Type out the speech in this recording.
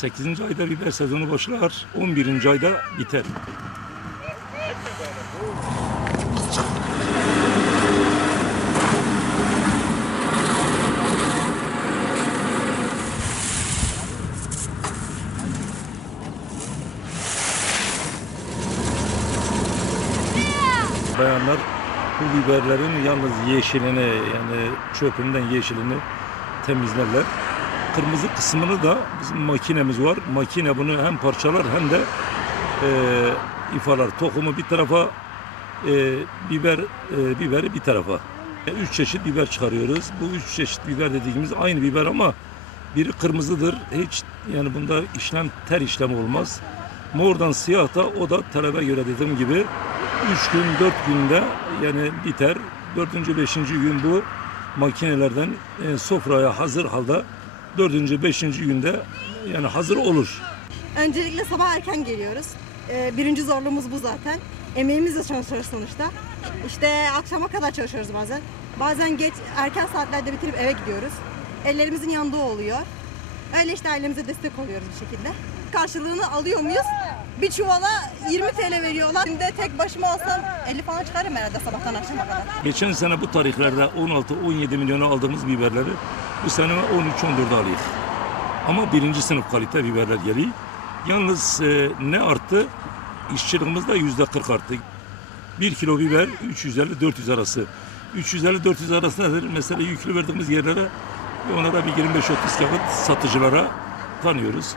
8. ayda biber sezonu başlar, 11. ayda biter. Bayanlar bu biberlerin yalnız yeşilini yani çöpünden yeşilini temizlerler. Kırmızı kısmını da bizim makinemiz var. Makine bunu hem parçalar hem de e, ifalar. Tohumu bir tarafa, e, biber e, biberi bir tarafa. E, üç çeşit biber çıkarıyoruz. Bu üç çeşit biber dediğimiz aynı biber ama biri kırmızıdır. Hiç yani bunda işlem ter işlemi olmaz. Mordan siyah da o da talebe göre dediğim gibi 3 gün 4 günde yani biter. 4. 5. gün bu makinelerden e, sofraya hazır halde 4. 5. günde yani hazır olur. Öncelikle sabah erken geliyoruz. Ee, birinci zorluğumuz bu zaten. Emeğimizle çalışıyoruz sonuçta. İşte akşama kadar çalışıyoruz bazen. Bazen geç erken saatlerde bitirip eve gidiyoruz. Ellerimizin yanında oluyor. Öyle işte ailemize destek oluyoruz bir şekilde. Karşılığını alıyor muyuz? Bir çuvala 20 TL veriyorlar. Şimdi tek başıma olsam 50 falan çıkarım herhalde sabahtan akşama kadar. Geçen sene bu tarihlerde 16-17 milyona aldığımız biberleri bu sene 13-14 alıyoruz. Ama birinci sınıf kalite biberler geliyor. Yalnız e, ne arttı? İşçiliğimiz de yüzde 40 arttı. 1 kilo biber 350-400 arası. 350-400 arası nedir? Mesela yüklü verdiğimiz yerlere onlara bir 25-30 kağıt satıcılara tanıyoruz.